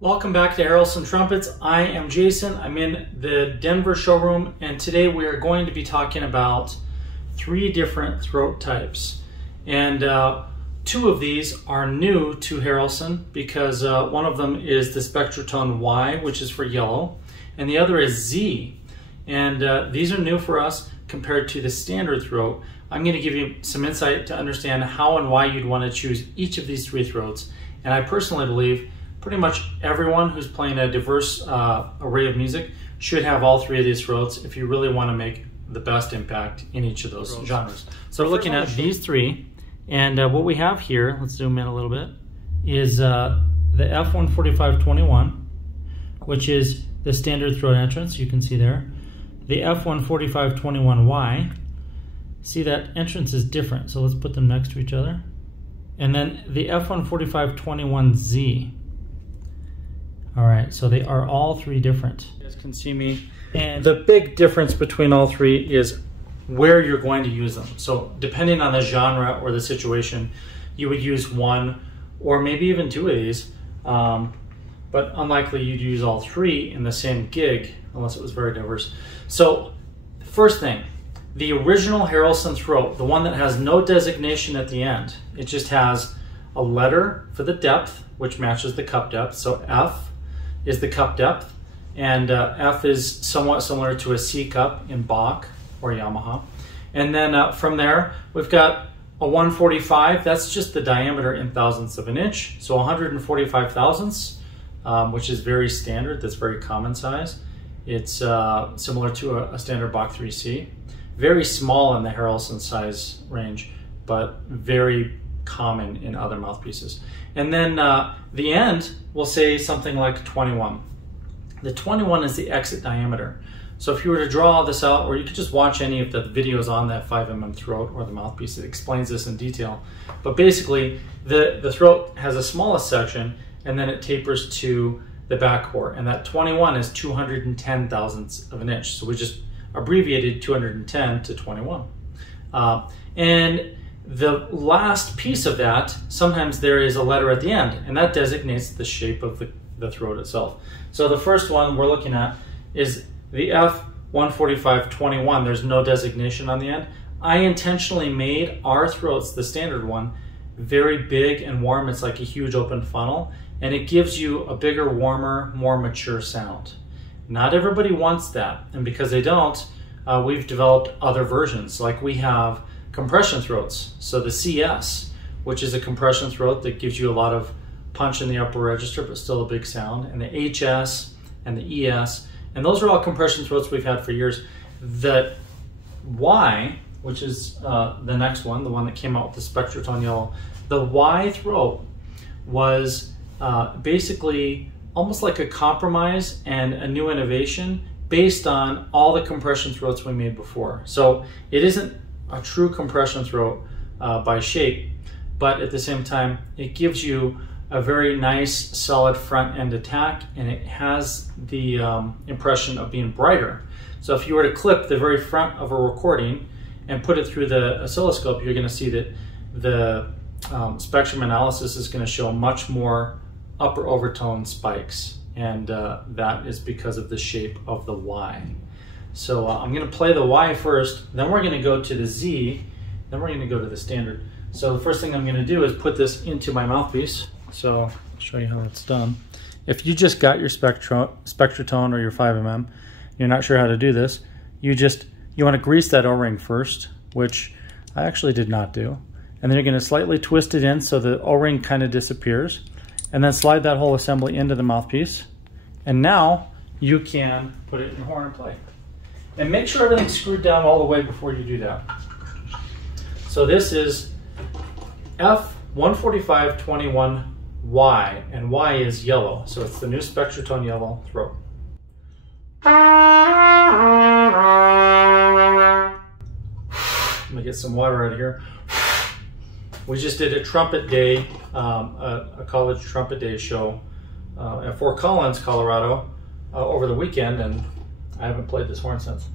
Welcome back to Harrelson Trumpets. I am Jason. I'm in the Denver showroom, and today we are going to be talking about 3 different throat types. And 2 of these are new to Harrelson because one of them is the SpectraTone Y, which is for yellow, and the other is Z. And these are new for us compared to the standard throat. I'm going to give you some insight to understand how and why you'd want to choose each of these 3 throats. And I personally believe pretty much everyone who's playing a diverse array of music should have all 3 of these throats if you really want to make the best impact in each of those genres. So we're looking at these 3, and what we have here, let's zoom in a little bit, is the F14521, which is the standard throat entrance, you can see there. The F14521Y, see that entrance is different, so let's put them next to each other. And then the F14521Z. All right, so they are all 3 different. You guys can see me. And the big difference between all 3 is where you're going to use them. So depending on the genre or the situation, you would use 1 or maybe even 2 of these, but unlikely you'd use all 3 in the same gig unless it was very diverse. So first thing, the original Harrelson throat, the one that has no designation at the end, it just has a letter for the depth, which matches the cup depth. So F is the cup depth, and F is somewhat similar to a C cup in Bach or Yamaha. And then from there, we've got a 145, that's just the diameter in thousandths of an inch. So 145 thousandths, which is very standard, that's very common size. It's similar to a standard Bach 3C. Very small in the Harrelson size range, but very common in other mouthpieces. And then the end, we'll say something like 21. The 21 is the exit diameter. So if you were to draw this out, or you could just watch any of the videos on that 5mm throat or the mouthpiece, it explains this in detail. But basically, the throat has a smallest section, and then it tapers to the back core. And that 21 is 210 thousandths of an inch. So we just abbreviated 210 to 21. And the last piece of that, sometimes there is a letter at the end, and that designates the shape of the throat itself. So the first one we're looking at is the F14521. There's no designation on the end. I intentionally made our throats, the standard one, very big and warm. It's like a huge open funnel, and it gives you a bigger, warmer, more mature sound. Not everybody wants that, and because they don't, we've developed other versions. Like we have compression throats. So the CS, which is a compression throat that gives you a lot of punch in the upper register, but still a big sound, and the HS and the ES, and those are all compression throats we've had for years. The Y, which is the next one, the one that came out with the SpectraTone Yellow, the Y throat was basically almost like a compromise and a new innovation based on all the compression throats we made before. So it isn't a true compression throat by shape, but at the same time, it gives you a very nice, solid front end attack, and it has the impression of being brighter. So if you were to clip the very front of a recording and put it through the oscilloscope, you're gonna see that the spectrum analysis is gonna show much more upper overtone spikes, and that is because of the shape of the Y. So I'm going to play the Y first, then we're going to go to the Z, then we're going to go to the standard. So the first thing I'm going to do is put this into my mouthpiece. So I'll show you how it's done. If you just got your SpectraTone or your 5mm, you're not sure how to do this, you want to grease that O-ring first, which I actually did not do. And then you're going to slightly twist it in so the O-ring kind of disappears, and then slide that whole assembly into the mouthpiece. And now you can put it in the horn and play. And make sure everything's screwed down all the way before you do that. So this is F14521Y, and Y is yellow. So it's the new SpectraTone Yellow throat. Let me get some water out of here. We just did a trumpet day, a college trumpet day show at Fort Collins, Colorado, over the weekend, and I haven't played this horn since.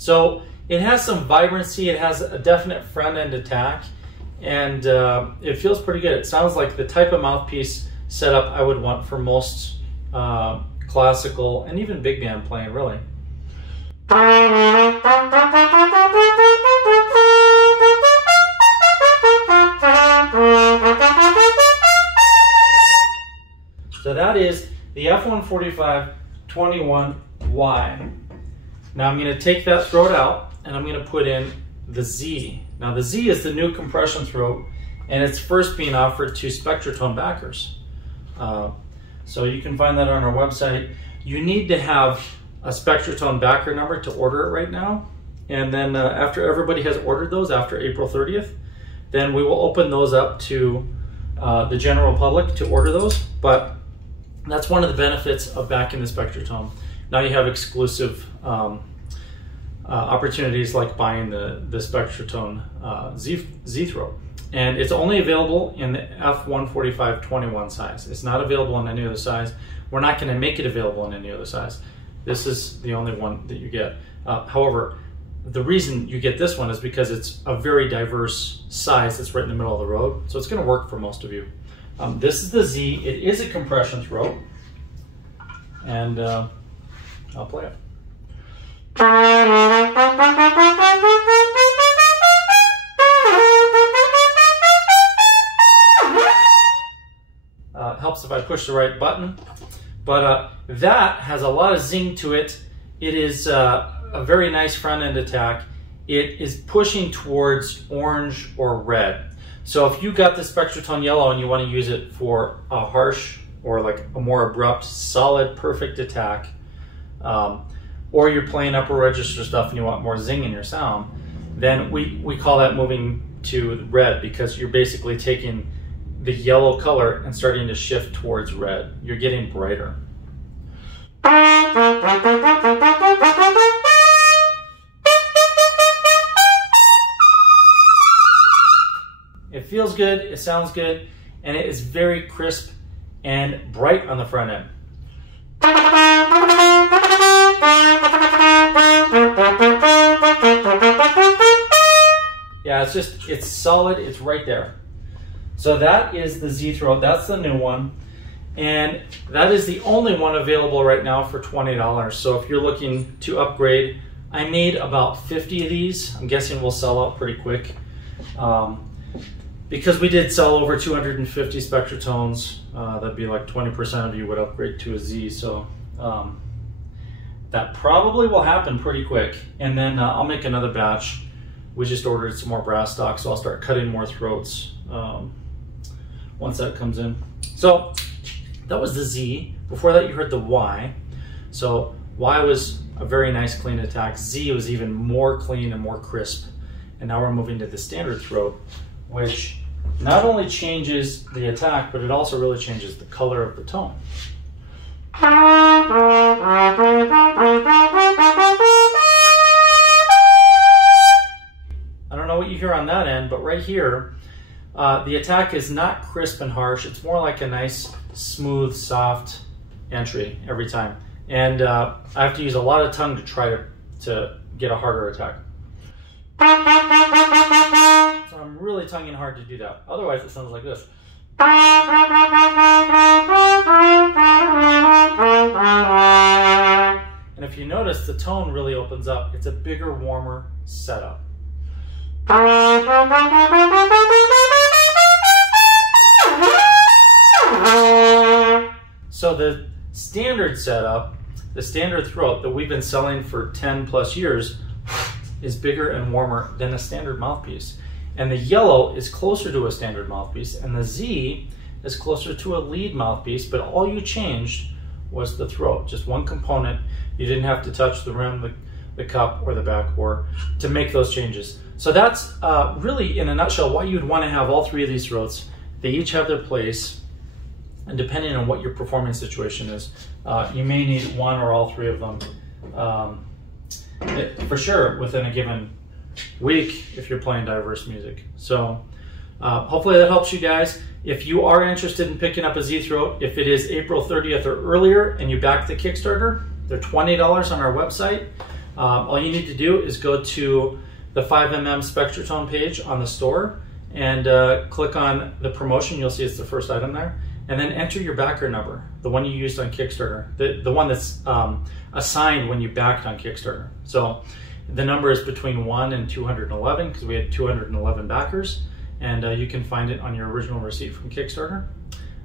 So it has some vibrancy, it has a definite front end attack, and it feels pretty good. It sounds like the type of mouthpiece setup I would want for most classical and even big band playing, really. So that is the F145-21Y. Now I'm going to take that throat out and I'm going to put in the Z. Now the Z is the new compression throat, and it's first being offered to SpectraTone backers. So you can find that on our website. You need to have a SpectraTone backer number to order it right now. And then after everybody has ordered those after April 30th, then we will open those up to the general public to order those. But that's one of the benefits of backing the SpectraTone. Now you have exclusive opportunities like buying the SpectraTone Z throat. And it's only available in the F145-21 size. It's not available in any other size. We're not going to make it available in any other size. This is the only one that you get. However, the reason you get this one is because it's a very diverse size that's right in the middle of the road. So it's going to work for most of you. This is the Z. It is a compression throat. And I'll play it. Helps if I push the right button, but that has a lot of zing to it. It is a very nice front end attack. It is pushing towards orange or red. So if you got the SpectraTone yellow and you want to use it for a harsh or like a more abrupt, solid, perfect attack, or you're playing upper register stuff and you want more zing in your sound, then we call that moving to red, because you're basically taking the yellow color and starting to shift towards red. You're getting brighter. It feels good, it sounds good, and it is very crisp and bright on the front end. Yeah, it's solid, it's right there. So that is the Z throat, that's the new one. And that is the only one available right now for $20. So if you're looking to upgrade, I made about 50 of these. I'm guessing we'll sell out pretty quick. Because we did sell over 250 SpectraTones, that'd be like 20% of you would upgrade to a Z. So that probably will happen pretty quick. And then I'll make another batch. We just ordered some more brass stock, so I'll start cutting more throats once that comes in. So that was the Z. Before that you heard the Y. So Y was a very nice clean attack. Z was even more clean and more crisp. And now we're moving to the standard throat, which not only changes the attack, but it also really changes the color of the tone. I don't know what you hear on that end, but right here, the attack is not crisp and harsh. It's more like a nice, smooth, soft entry every time. And I have to use a lot of tongue to try to get a harder attack. So I'm really tonguing hard to do that. Otherwise it sounds like this. And if you notice, the tone really opens up. It's a bigger, warmer setup. So the standard setup, the standard throat that we've been selling for 10 plus years, is bigger and warmer than a standard mouthpiece. And the yellow is closer to a standard mouthpiece, and the Z is closer to a lead mouthpiece, but all you changed was the throat, just one component. You didn't have to touch the rim, the cup, or the back bore to make those changes. So that's really, in a nutshell, why you'd want to have all three of these throats. They each have their place, and depending on what your performance situation is, you may need one or all three of them. For sure within a given week if you're playing diverse music. So hopefully that helps you guys. If you are interested in picking up a Z throat, if it is April 30th or earlier and you back the Kickstarter, they're $20 on our website. All you need to do is go to the 5mm SpectraTone page on the store and click on the promotion. You'll see it's the first item there. And then enter your backer number, the one you used on Kickstarter, the one that's assigned when you backed on Kickstarter. So the number is between 1 and 211 because we had 211 backers, and you can find it on your original receipt from Kickstarter.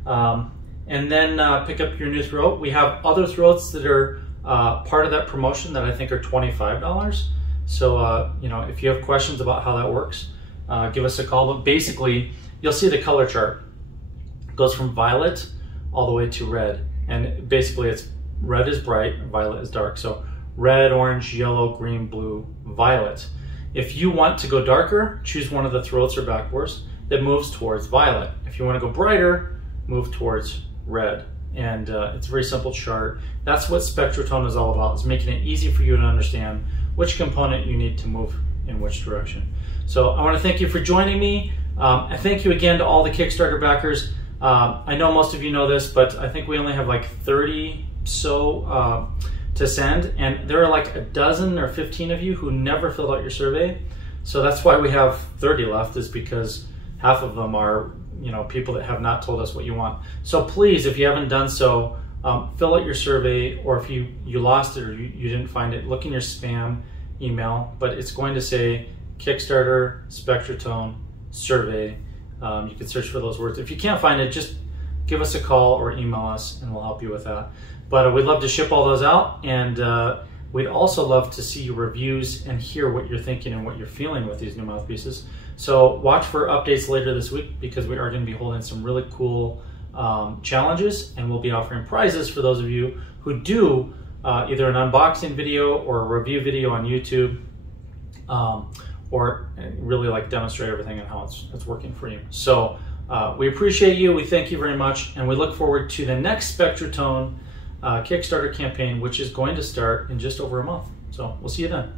And then pick up your new throat. We have other throats that are part of that promotion that I think are $25. So you know, if you have questions about how that works, give us a call. But basically, you'll see the color chart. It goes from violet all the way to red, and basically it's red is bright, violet is dark. So red, orange, yellow, green, blue, violet. If you want to go darker, choose one of the throats or backbores that moves towards violet. If you want to go brighter, move towards red. And it's a very simple chart. That's what SpectraTone is all about, is making it easy for you to understand which component you need to move in which direction. So I want to thank you for joining me. I thank you again to all the Kickstarter backers. I know most of you know this, but I think we only have like 30 so to send, and there are like a dozen or 15 of you who never filled out your survey. So that's why we have 30 left, is because half of them are, you know, people that have not told us what you want. So please, if you haven't done so, fill out your survey, or if you lost it or you didn't find it, look in your spam email, but it's going to say Kickstarter SpectraTone survey. You can search for those words. If you can't find it, just give us a call or email us and we'll help you with that. But we'd love to ship all those out, and we'd also love to see your reviews and hear what you're thinking and what you're feeling with these new mouthpieces. So watch for updates later this week, because we are going to be holding some really cool challenges, and we'll be offering prizes for those of you who do either an unboxing video or a review video on YouTube, or really like demonstrate everything and how it's working for you. So we appreciate you, we thank you very much, and we look forward to the next SpectraTone Kickstarter campaign, which is going to start in just over a month. So we'll see you then.